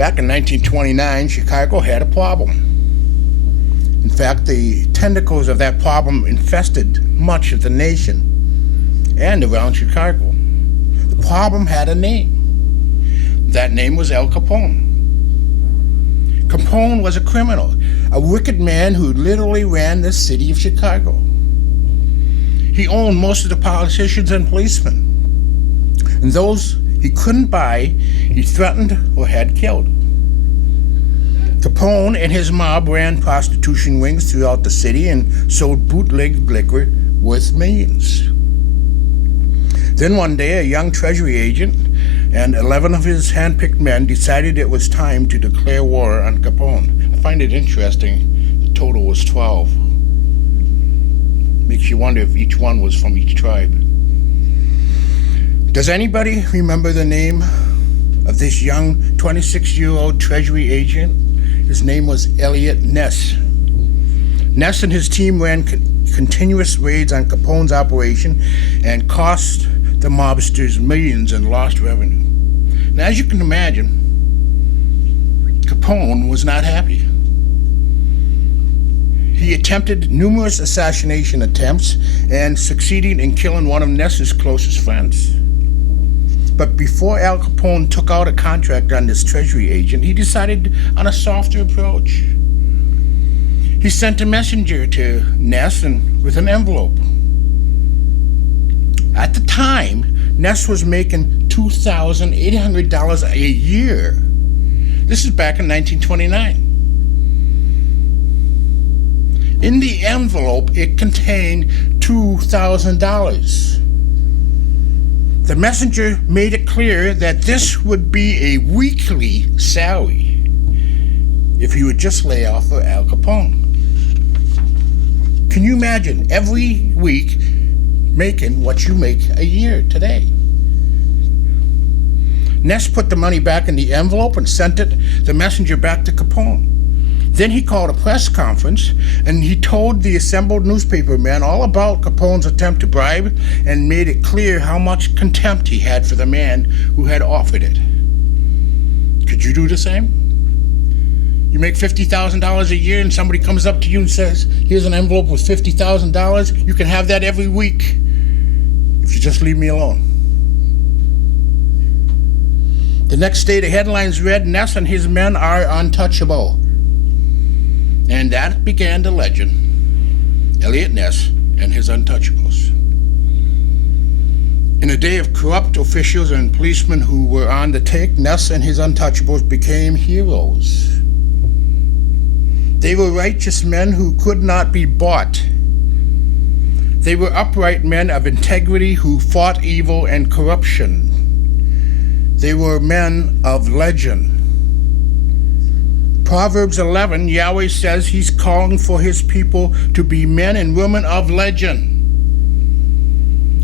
Back in 1929, Chicago had a problem. In fact, the tentacles of that problem infested much of the nation and around Chicago. The problem had a name. That name was Al Capone. Capone was a criminal, a wicked man who literally ran the city of Chicago. He owned most of the politicians and policemen, and those he couldn't buy, he threatened or had killed. Capone and his mob ran prostitution rings throughout the city and sold bootleg liquor worth millions. Then one day, a young treasury agent and 11 of his handpicked men decided it was time to declare war on Capone. I find it interesting, the total was 12. Makes you wonder if each one was from each tribe. Does anybody remember the name of this young 26-year-old treasury agent? His name was Elliot Ness. Ness and his team ran continuous raids on Capone's operation and cost the mobsters millions in lost revenue. And as you can imagine, Capone was not happy. He attempted numerous assassination attempts and succeeded in killing one of Ness's closest friends. But before Al Capone took out a contract on this treasury agent, he decided on a softer approach. He sent a messenger to Ness with an envelope. At the time, Ness was making $2,800 a year. This is back in 1929. In the envelope, it contained $2,000. The messenger made it clear that this would be a weekly salary if he would just lay off for Al Capone. Can you imagine every week making what you make a year today? Ness put the money back in the envelope and sent the messenger back to Capone. Then he called a press conference and he told the assembled newspaper men all about Capone's attempt to bribe and made it clear how much contempt he had for the man who had offered it. Could you do the same? You make $50,000 a year and somebody comes up to you and says, here's an envelope with $50,000. You can have that every week if you just leave me alone. The next day, the headlines read, Ness and his men are untouchable. And that began the legend, Elliot Ness and his untouchables. In a day of corrupt officials and policemen who were on the take, Ness and his untouchables became heroes. They were righteous men who could not be bought. They were upright men of integrity who fought evil and corruption. They were men of legend. Proverbs 11, Yahweh says he's calling for his people to be men and women of legend.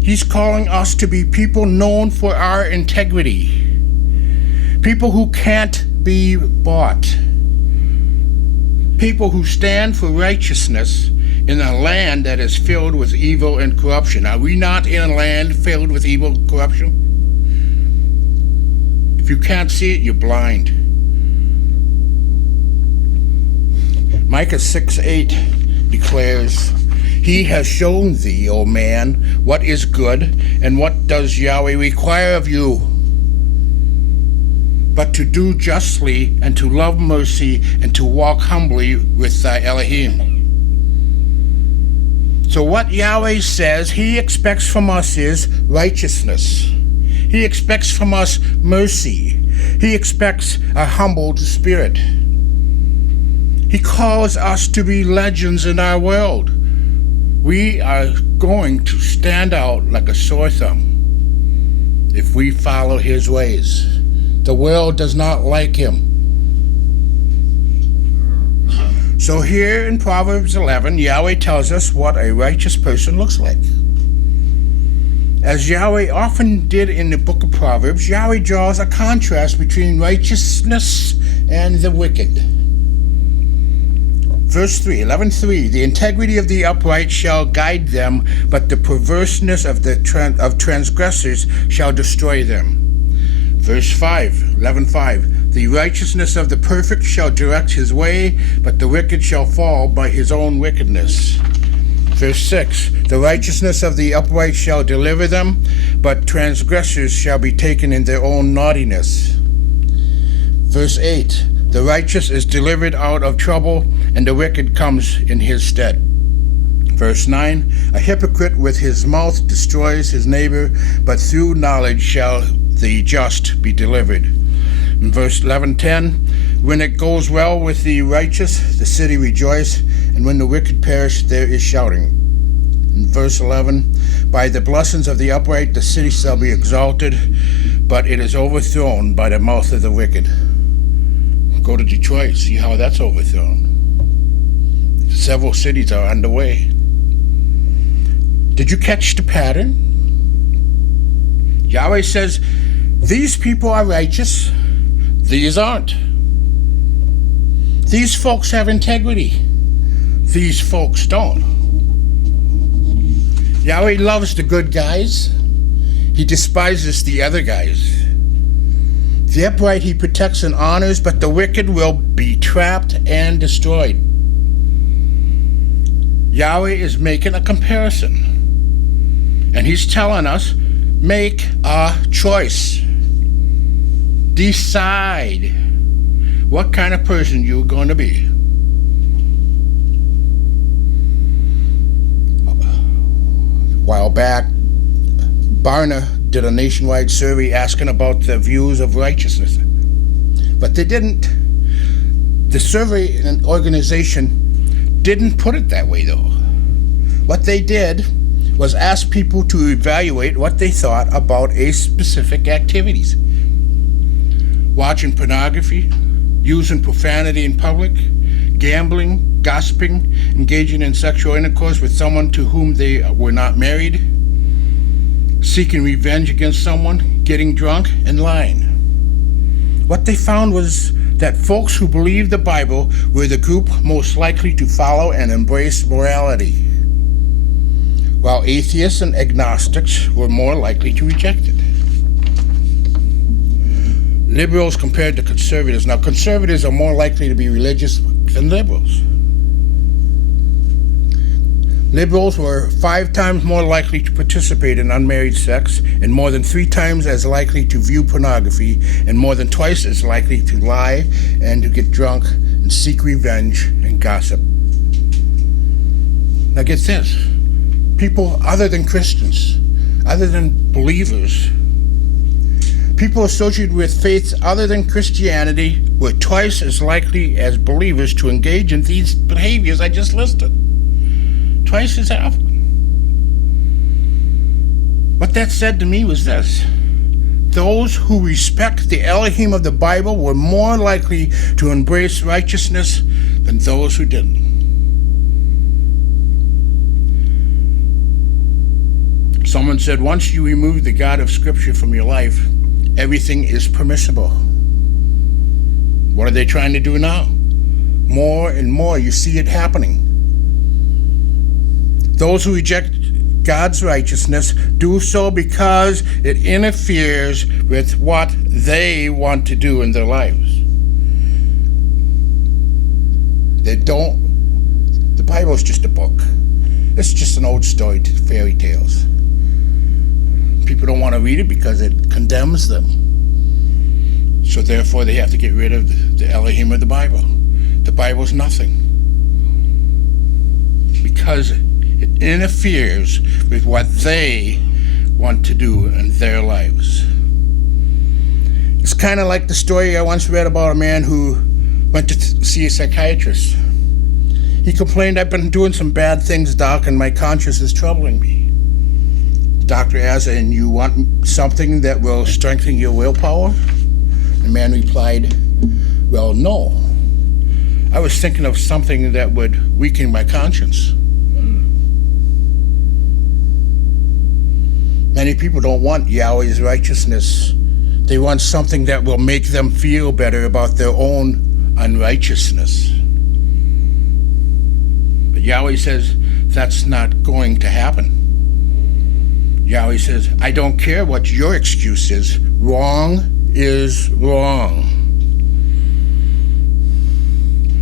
He's calling us to be people known for our integrity. People who can't be bought. People who stand for righteousness in a land that is filled with evil and corruption. Are we not in a land filled with evil and corruption? If you can't see it, you're blind. Micah 6:8 declares, He has shown thee, O man, what is good, and what does Yahweh require of you? But to do justly, and to love mercy, and to walk humbly with thy Elohim. So what Yahweh says he expects from us is righteousness. He expects from us mercy. He expects a humbled spirit. He calls us to be legends in our world. We are going to stand out like a sore thumb if we follow his ways. The world does not like him. So here in Proverbs 11, Yahweh tells us what a righteous person looks like. As Yahweh often did in the book of Proverbs, Yahweh draws a contrast between righteousness and the wicked. Verse 3, 11:3, the integrity of the upright shall guide them, but the perverseness of transgressors shall destroy them. Verse 5, 11:5, The righteousness of the perfect shall direct his way, but the wicked shall fall by his own wickedness. Verse 6, the righteousness of the upright shall deliver them, but transgressors shall be taken in their own naughtiness. Verse 8, the righteous is delivered out of trouble, and the wicked comes in his stead. Verse 9, a hypocrite with his mouth destroys his neighbor, but through knowledge shall the just be delivered. In verse 11:10, when it goes well with the righteous, the city rejoices, and when the wicked perish, there is shouting. In verse 11, by the blessings of the upright, the city shall be exalted, but it is overthrown by the mouth of the wicked. Go to Detroit, see how that's overthrown. Several cities are underway. Did you catch the pattern? Yahweh says, these people are righteous, these aren't. These folks have integrity, these folks don't. Yahweh loves the good guys, he despises the other guys. The upright he protects and honors, but the wicked will be trapped and destroyed. Yahweh is making a comparison. And he's telling us, make a choice. Decide what kind of person you're going to be. A while back, Barna did a nationwide survey asking about the views of righteousness. But they didn't. The survey organization didn't put it that way, though. What they did was ask people to evaluate what they thought about a specific activities. Watching pornography, using profanity in public, gambling, gossiping, engaging in sexual intercourse with someone to whom they were not married, seeking revenge against someone, getting drunk, and lying. What they found was that folks who believed the Bible were the group most likely to follow and embrace morality, while atheists and agnostics were more likely to reject it. Liberals compared to conservatives. Now, conservatives are more likely to be religious than liberals. Liberals were 5 times more likely to participate in unmarried sex, and more than 3 times as likely to view pornography, and more than twice as likely to lie and to get drunk and seek revenge and gossip. Now get this. People other than Christians, other than believers, people associated with faiths other than Christianity were twice as likely as believers to engage in these behaviors I just listed. Twice as often. What that said to me was this. Those who respect the Elohim of the Bible were more likely to embrace righteousness than those who didn't. Someone said, once you remove the God of Scripture from your life, everything is permissible. What are they trying to do now? More and more, you see it happening. Those who reject God's righteousness do so because it interferes with what they want to do in their lives. They don't. The Bible is just a book. It's just an old story, fairy tales. People don't want to read it because it condemns them. So therefore they have to get rid of the Elohim of the Bible. The Bible's nothing. Because it interferes with what they want to do in their lives. It's kind of like the story I once read about a man who went to see a psychiatrist. He complained, I've been doing some bad things, doc, and my conscience is troubling me. The doctor asked, and you want something that will strengthen your willpower? The man replied, well, no. I was thinking of something that would weaken my conscience. Many people don't want Yahweh's righteousness. They want something that will make them feel better about their own unrighteousness. But Yahweh says that's not going to happen. Yahweh says, I don't care what your excuse is. Wrong is wrong.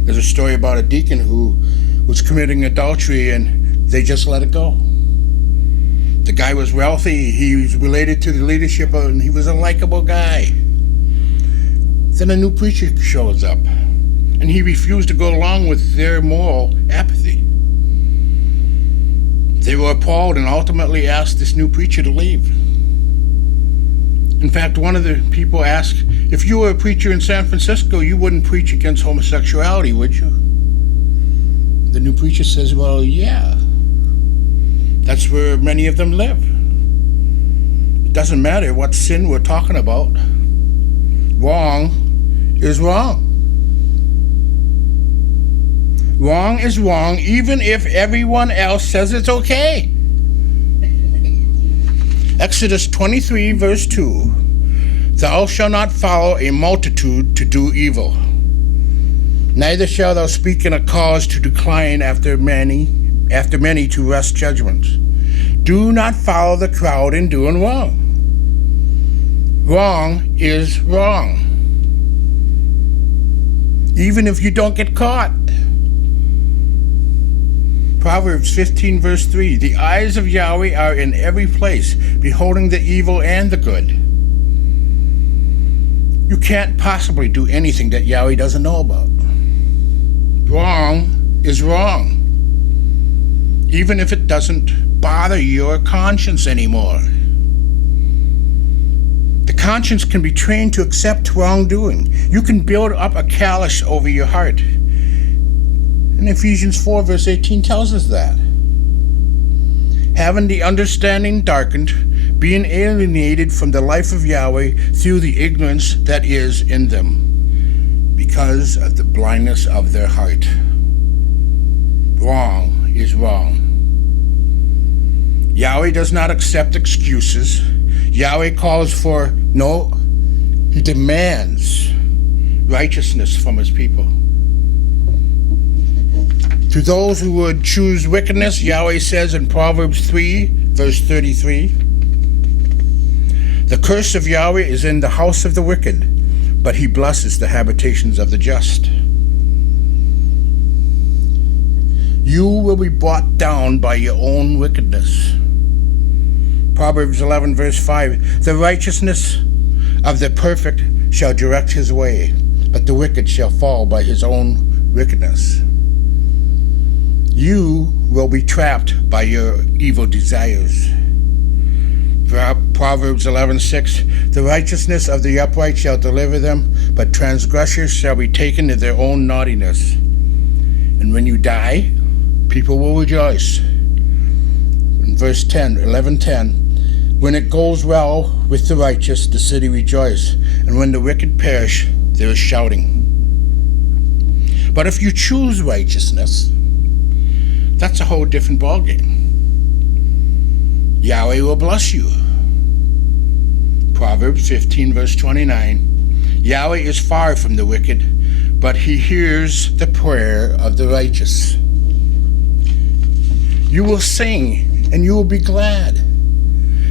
There's a story about a deacon who was committing adultery and they just let it go. The guy was wealthy, he was related to the leadership, and he was a likable guy. Then a new preacher shows up, and he refused to go along with their moral apathy. They were appalled and ultimately asked this new preacher to leave. In fact, one of the people asked, if you were a preacher in San Francisco, you wouldn't preach against homosexuality, would you? The new preacher says, well, yeah. That's where many of them live. It doesn't matter what sin we're talking about. Wrong is wrong. Wrong is wrong, even if everyone else says it's okay. Exodus 23, verse 2. Thou shalt not follow a multitude to do evil. Neither shalt thou speak in a cause to decline after many to wrest judgments. Do not follow the crowd in doing wrong. Wrong is wrong, even if you don't get caught. Proverbs 15, verse 3. The eyes of Yahweh are in every place, beholding the evil and the good. You can't possibly do anything that Yahweh doesn't know about. Wrong is wrong, even if it doesn't bother your conscience anymore. The conscience can be trained to accept wrongdoing. You can build up a callous over your heart. And Ephesians 4, verse 18 tells us that. Having the understanding darkened, being alienated from the life of Yahweh through the ignorance that is in them, because of the blindness of their heart. Wrong is wrong. Yahweh does not accept excuses. Yahweh calls for, no, he demands righteousness from his people. To those who would choose wickedness, Yahweh says in Proverbs 3, verse 33, the curse of Yahweh is in the house of the wicked, but he blesses the habitations of the just. You will be brought down by your own wickedness. Proverbs 11, verse 5, the righteousness of the perfect shall direct his way, but the wicked shall fall by his own wickedness. You will be trapped by your evil desires. Proverbs 11:6, the righteousness of the upright shall deliver them, but transgressors shall be taken to their own naughtiness. And when you die, people will rejoice. In verse 11:10, when it goes well with the righteous, the city rejoices, and when the wicked perish, there is shouting. But if you choose righteousness, that's a whole different ballgame. Yahweh will bless you. Proverbs 15, verse 29. Yahweh is far from the wicked, but he hears the prayer of the righteous. You will sing, and you will be glad.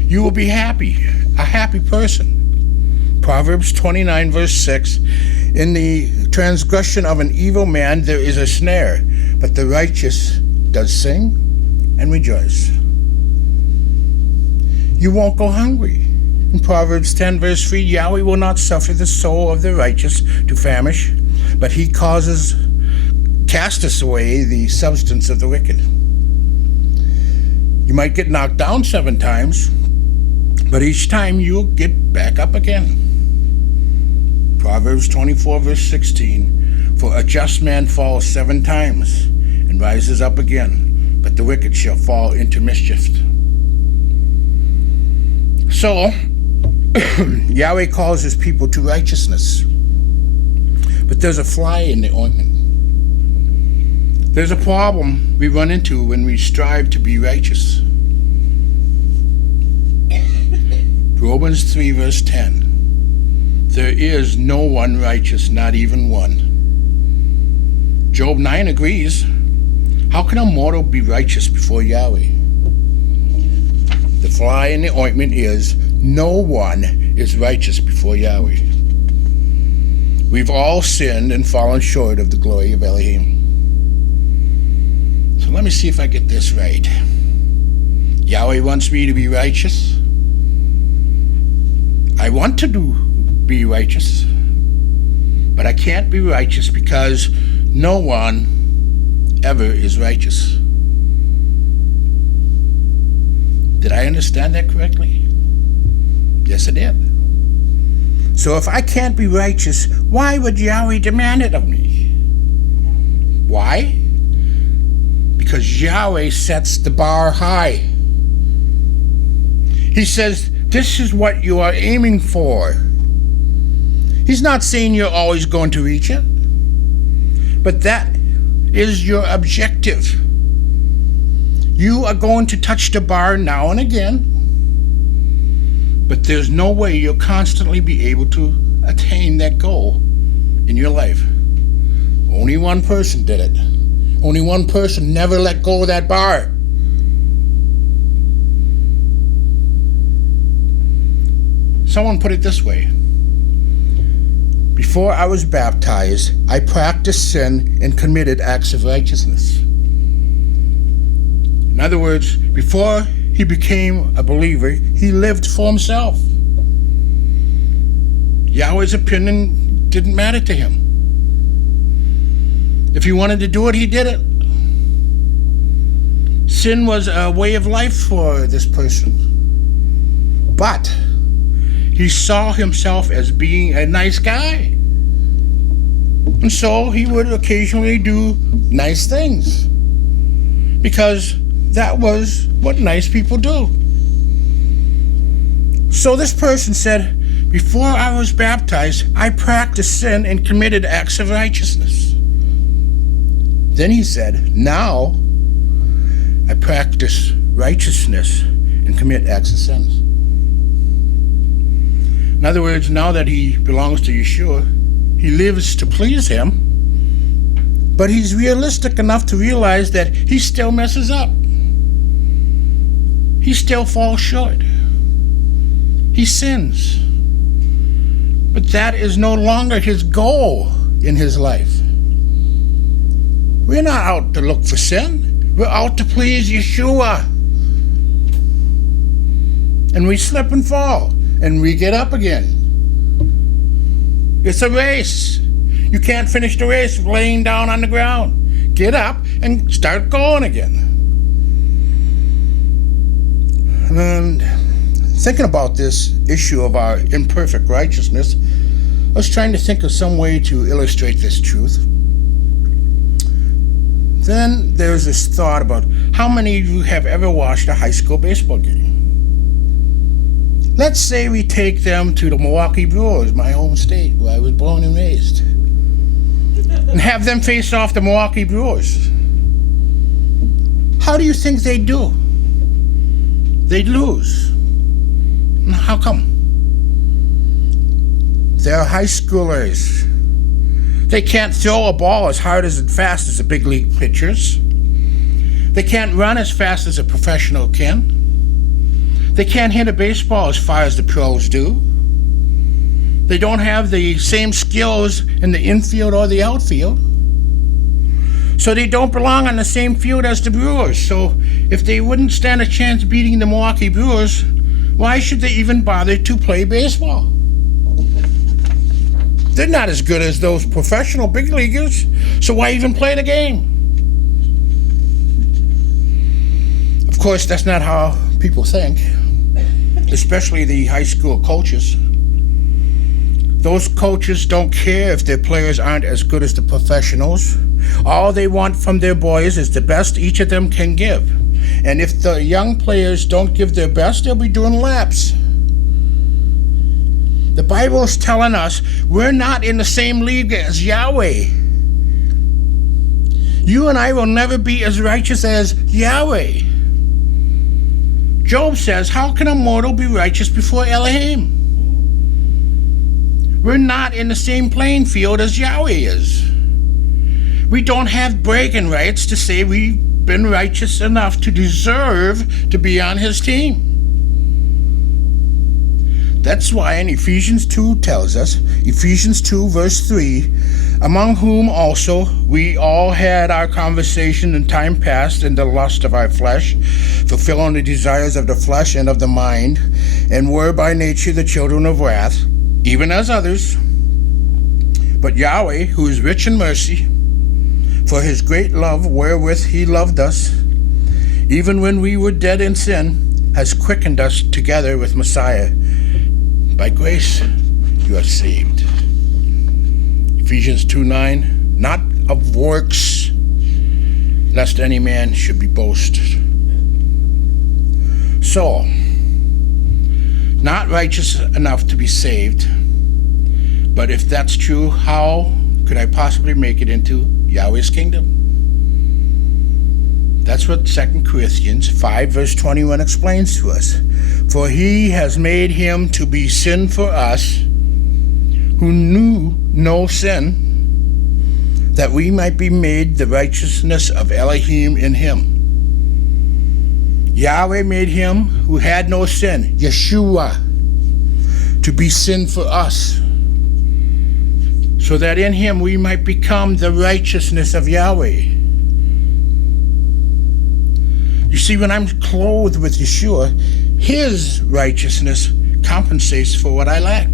You will be happy, a happy person. Proverbs 29, verse 6. In the transgression of an evil man there is a snare, but the righteous does sing and rejoice. You won't go hungry. In Proverbs 10, verse 3, Yahweh will not suffer the soul of the righteous to famish, but he casteth away the substance of the wicked. You might get knocked down 7 times, but each time you'll get back up again. Proverbs 24, verse 16, for a just man falls 7 times and rises up again, but the wicked shall fall into mischief. So, Yahweh calls his people to righteousness. But there's a fly in the ointment. There's a problem we run into when we strive to be righteous. Romans 3, verse 10. There is no one righteous, not even one. Job 9 agrees. How can a mortal be righteous before Yahweh? The fly in the ointment is no one is righteous before Yahweh. We've all sinned and fallen short of the glory of Elohim. So let me see if I get this right. Yahweh wants me to be righteous. I want to be righteous, but I can't be righteous because no one ever is righteous. Did I understand that correctly? Yes, I did. So if I can't be righteous, why would Yahweh demand it of me? Why? Because Yahweh sets the bar high. He says, this is what you are aiming for. He's not saying you're always going to reach it, but that is your objective. You are going to touch the bar now and again, but there's no way you'll constantly be able to attain that goal in your life. Only one person did it. Only one person never let go of that bar. Someone put it this way. Before I was baptized, I practiced sin and committed acts of righteousness. In other words, before he became a believer, he lived for himself. Yahweh's opinion didn't matter to him. If he wanted to do it, he did it. Sin was a way of life for this person. But he saw himself as being a nice guy. And so he would occasionally do nice things, because that was what nice people do. So this person said, before I was baptized, I practiced sin and committed acts of righteousness. Then he said, now I practice righteousness and commit acts of sins. In other words, now that he belongs to Yeshua, he lives to please him, but he's realistic enough to realize that he still messes up. He still falls short. He sins. But that is no longer his goal in his life. We're not out to look for sin. We're out to please Yeshua. And we slip and fall, and we get up again. It's a race. You can't finish the race laying down on the ground. Get up and start going again. And then, thinking about this issue of our imperfect righteousness, I was trying to think of some way to illustrate this truth. Then there's this thought about how many of you have ever watched a high school baseball game? Let's say we take them to the Milwaukee Brewers, my home state, where I was born and raised, and have them face off the Milwaukee Brewers. How do you think they'd do? They'd lose. How come? They're high schoolers. They can't throw a ball as hard as and fast as the big league pitchers. They can't run as fast as a professional can. They can't hit a baseball as far as the pros do. They don't have the same skills in the infield or the outfield. So they don't belong on the same field as the Brewers. So if they wouldn't stand a chance beating the Milwaukee Brewers, why should they even bother to play baseball? They're not as good as those professional big leaguers, so why even play the game? Of course, that's not how people think, especially the high school coaches. Those coaches don't care if their players aren't as good as the professionals. All they want from their boys is the best each of them can give. And if the young players don't give their best, they'll be doing laps. The Bible is telling us we're not in the same league as Yahweh. You and I will never be as righteous as Yahweh. Job says, how can a mortal be righteous before Elohim? We're not in the same playing field as Yahweh is. We don't have bragging rights to say we've been righteous enough to deserve to be on his team. That's why in Ephesians 2 tells us, Ephesians 2 verse 3, among whom also we all had our conversation in time past in the lust of our flesh, fulfilling the desires of the flesh and of the mind, and were by nature the children of wrath, even as others. But Yahweh, who is rich in mercy, for his great love wherewith he loved us, even when we were dead in sin, has quickened us together with Messiah. By grace you are saved. Ephesians 2:9, not of works, lest any man should be boasted. So, not righteous enough to be saved, but if that's true, how could I possibly make it into Yahweh's kingdom? That's what 2 Corinthians 5 verse 21 explains to us. For he has made him to be sin for us, who knew no sin, that we might be made the righteousness of Elohim in him. Yahweh made him who had no sin, Yeshua, to be sin for us, so that in him we might become the righteousness of Yahweh. You see, when I'm clothed with Yeshua, his righteousness compensates for what I lack.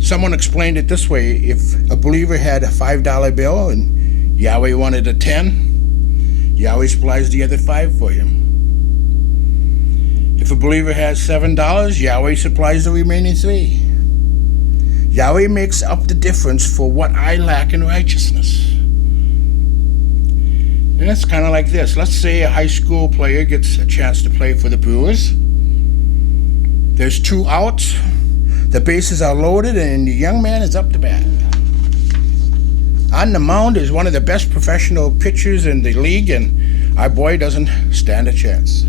Someone explained it this way: if a believer had a $5 bill and Yahweh wanted a 10, Yahweh supplies the other 5 for him. If a believer has $7, Yahweh supplies the remaining 3. Yahweh makes up the difference for what I lack in righteousness. And it's kind of like this. Let's say a high school player gets a chance to play for the Brewers. There's 2 outs. The bases are loaded, and the young man is up to bat. On the mound is one of the best professional pitchers in the league, and our boy doesn't stand a chance.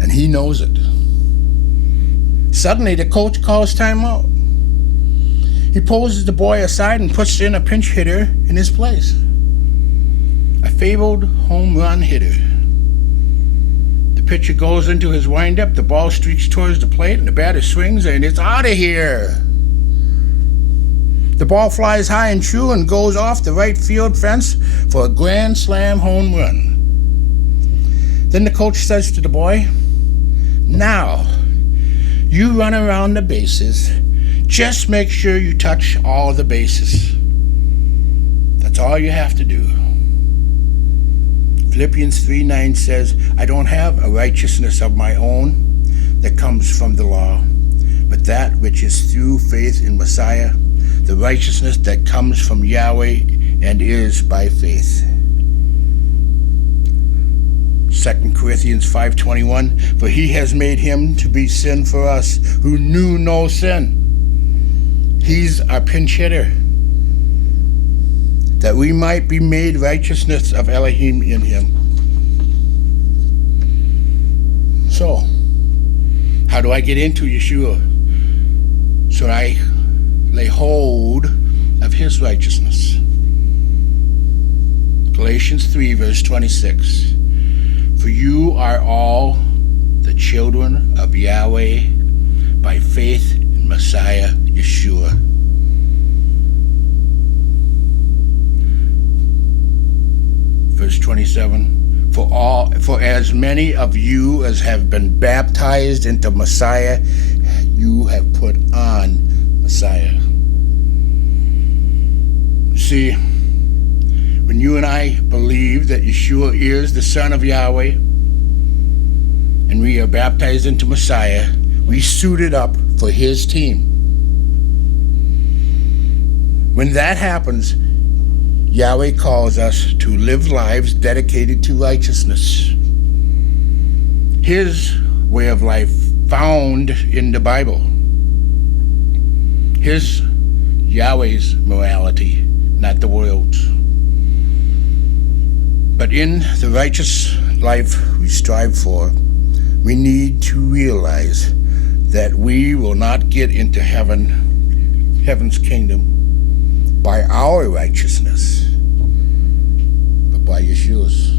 And he knows it. Suddenly, the coach calls timeout. He pulls the boy aside and puts in a pinch hitter in his place. A fabled home run hitter. The pitcher goes into his windup, the ball streaks towards the plate, and the batter swings, and it's out of here. The ball flies high and true and goes off the right field fence for a grand slam home run. Then the coach says to the boy, "Now, you run around the bases. Just make sure you touch all the bases. That's all you have to do." Philippians 3:9 says, "I don't have a righteousness of my own that comes from the law, but that which is through faith in Messiah, the righteousness that comes from Yahweh and is by faith." 2 Corinthians 5:21, "For he has made him to be sin for us, who knew no sin." He's our pinch hitter, that we might be made righteousness of Elohim in him. So, how do I get into Yeshua? So I lay hold of his righteousness. Galatians 3 verse 26. For you are all the children of Yahweh by faith in Messiah Yeshua. Verse 27, for as many of you as have been baptized into Messiah, you have put on Messiah. See, when you and I believe that Yeshua is the Son of Yahweh, and we are baptized into Messiah, we suited up for his team. When that happens, Yahweh calls us to live lives dedicated to righteousness. His way of life found in the Bible. His, Yahweh's morality, not the world's. But in the righteous life we strive for, we need to realize that we will not get into heaven's kingdom by our righteousness, but by Yeshua's.